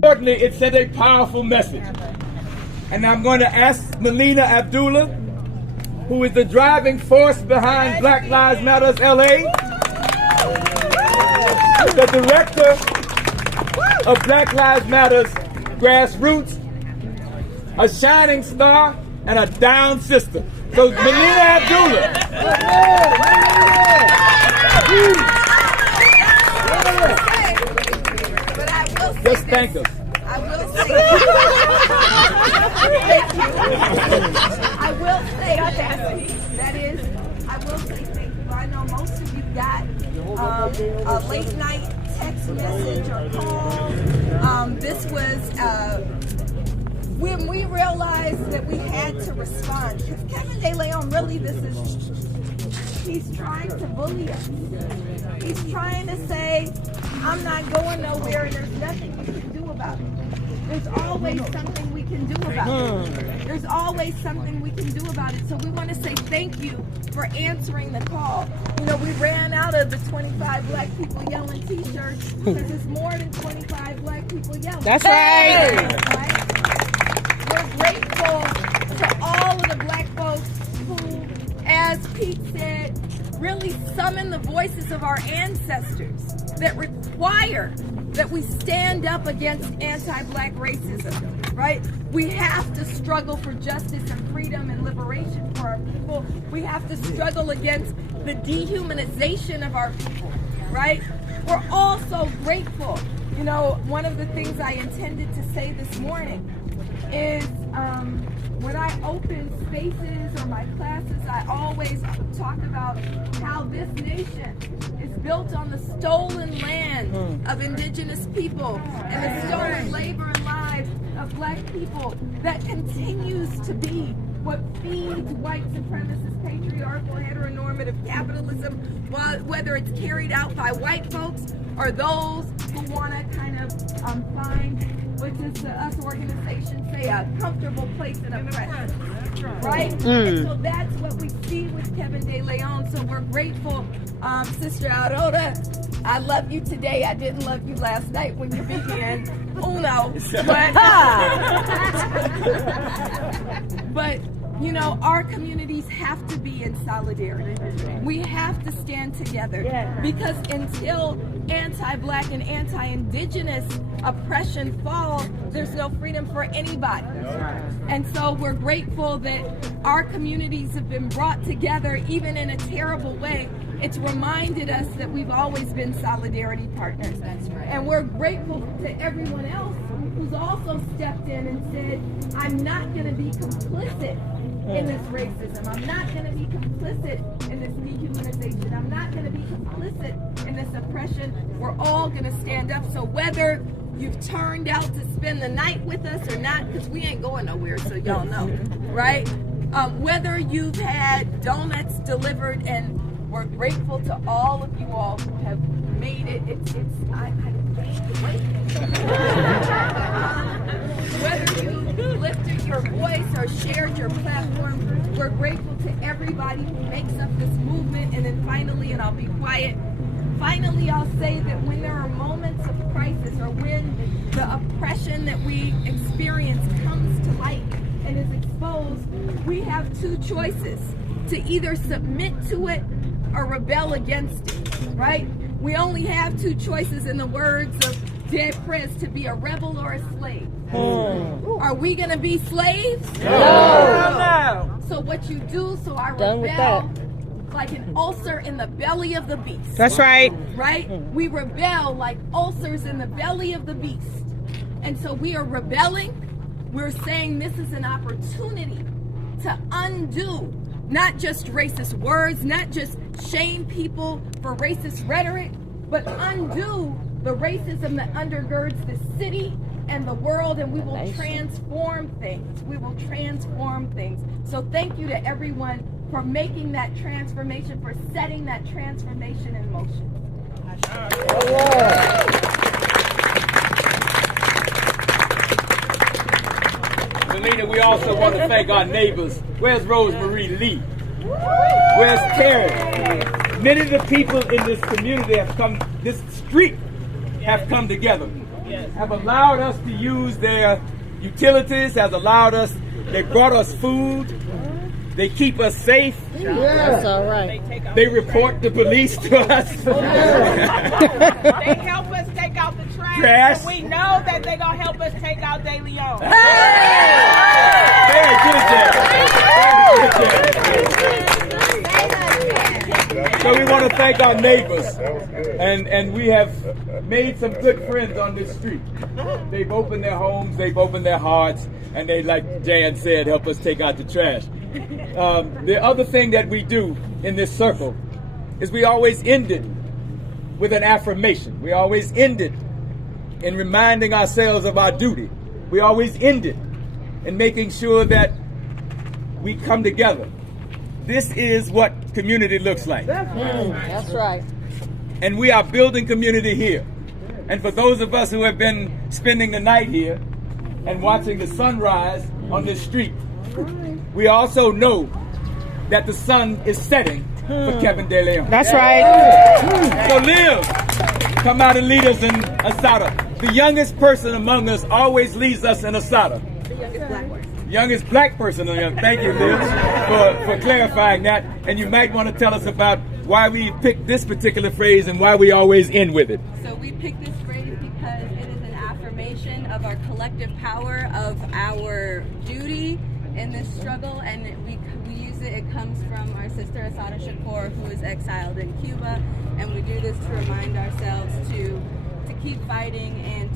Importantly, it sent a powerful message. And I'm going to ask Melina Abdullah, who is the driving force behind Black Lives Matters LA, the director of Black Lives Matters Grassroots, a shining star, and a down sister. So Melina Abdullah. Just thank us. I will say, thank you. I know most of you got a late night text message or call. This was when we realized that we had to respond. Because Kevin De Leon, really, he's trying to bully us. He's trying to say, I'm not going nowhere and there's nothing you can do about it. There's always something we can do about it. There's always something we can do about it. So we want to say thank you for answering the call. You know, we ran out of the 25 black people yelling t-shirts because there's more than 25 black people yelling. That's right. We're grateful to all of the black folks who, as Pete said, really summon the voices of our ancestors that require that we stand up against anti-black racism, right? We have to struggle for justice and freedom and liberation for our people. We have to struggle against the dehumanization of our people, right? We're also grateful. You know, one of the things I intended to say this morning is when I open spaces or my classes, I always talk about how this nation is built on the stolen land of indigenous people and the stolen labor and lives of black people that continues to be what feeds white supremacist, patriarchal, heteronormative capitalism, whether it's carried out by white folks or those who want to kind of find, what does the US organization say, a comfortable place in oppression, right? And so that's what we see with Kevin De Leon. So we're grateful. Sister Aurora, I love you today. I didn't love you last night when you began Uno. But you know, our communities have to be in solidarity. We have to stand together because until anti-black and anti-indigenous oppression falls, there's no freedom for anybody. And so we're grateful that our communities have been brought together, even in a terrible way. It's reminded us that we've always been solidarity partners. That's right. And we're grateful to everyone else who's also stepped in and said, I'm not going to be complicit in this racism. I'm not going to be complicit in this dehumanization. I'm not going to be complicit in this oppression. We're all going to stand up. So whether you've turned out to spend the night with us or not, because we ain't going nowhere, so y'all know, right? Whether you've had donuts delivered, and we're grateful to all of you all who have made it. Whether you lifted your voice or shared your platform, we're grateful to everybody who makes up this movement. And then finally, and I'll be quiet, finally I'll say that when there are moments of crisis or when the oppression that we experience comes to light and is exposed, we have two choices: to either submit to it or rebel against it, right? We only have two choices, in the words of Dead Prez, to be a rebel or a slave. Are we going to be slaves? No. So what you do, so I rebel like an ulcer in the belly of the beast. That's right. Right? We rebel like ulcers in the belly of the beast. And so we are rebelling. We're saying this is an opportunity to undo not just racist words, not just shame people for racist rhetoric, but undo the racism that undergirds the city and the world, and we will transform things. We will transform things. So thank you to everyone for making that transformation, for setting that transformation in motion. Melina, we also want to thank our neighbors. Where's Rosemarie Lee? Where's Karen? Many of the people in this community have come, this street have come together. have allowed us to use their utilities, has allowed us, they brought us food, they keep us safe, That's all right. they report the police to us. They help us take out the trash. Trash. So we know that they're going to help us take out De Leon. So we want to thank our neighbors, and we have made some good friends on this street. They've opened their homes, they've opened their hearts, and they, like Jan said, help us take out the trash. The other thing that we do in this circle is we always end it with an affirmation. We always end it in reminding ourselves of our duty. We always end it in making sure that we come together. This is what community looks like. That's right. And we are building community here. And for those of us who have been spending the night here and watching the sunrise on this street, we also know that the sun is setting for Kevin De Leon. That's right. So Liv, come out and lead us in Asada. The youngest person among us always leads us in Asada. Youngest black person. Thank you, Liv, for clarifying that. And you might want to tell us about why we picked this particular phrase and why we always end with it. So we picked this phrase because it is an affirmation of our collective power, of our duty in this struggle, and we use it. It comes from our sister Asada Shakur, who is exiled in Cuba, and we do this to remind ourselves to keep fighting and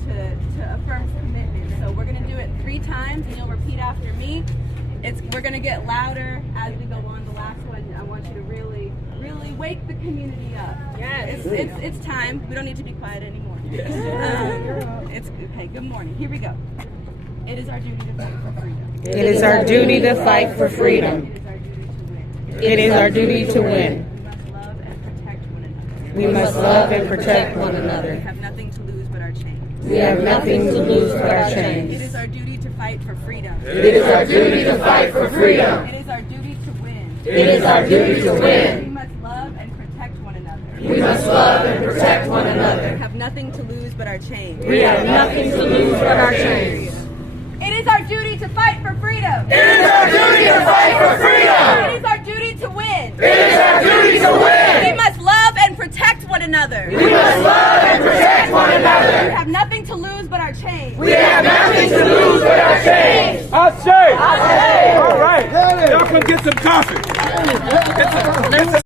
to affirm commitment. So we're gonna do it 3 times, and you'll repeat after me. We're gonna get louder as we go on. The last one, I want you to really wake the community up. Yes. It's time. We don't need to be quiet anymore. It's okay. Good morning. Here we go. It is our duty to fight for freedom. It is our duty to fight for freedom. It is our duty to win. It is our duty to win. We must love and protect one We must love and protect one another. We another. have nothing to lose but our chains. We have nothing to lose but our It chains. is our duty to fight for freedom. It is our duty to fight for freedom. It is our duty to win. It is our duty to We win. must love and protect one another. We must love and protect one We another. have nothing to lose but our chains. We have nothing to lose but our chains. It is our duty to fight for freedom. It is our duty to fight for freedom. It is our duty to win. It is our duty to win. We must love and protect one another. We must love and protect one We another. have nothing to lose but our chains. We have nothing to lose but our chains. Ashe! All right. Y'all come get some coffee. Get some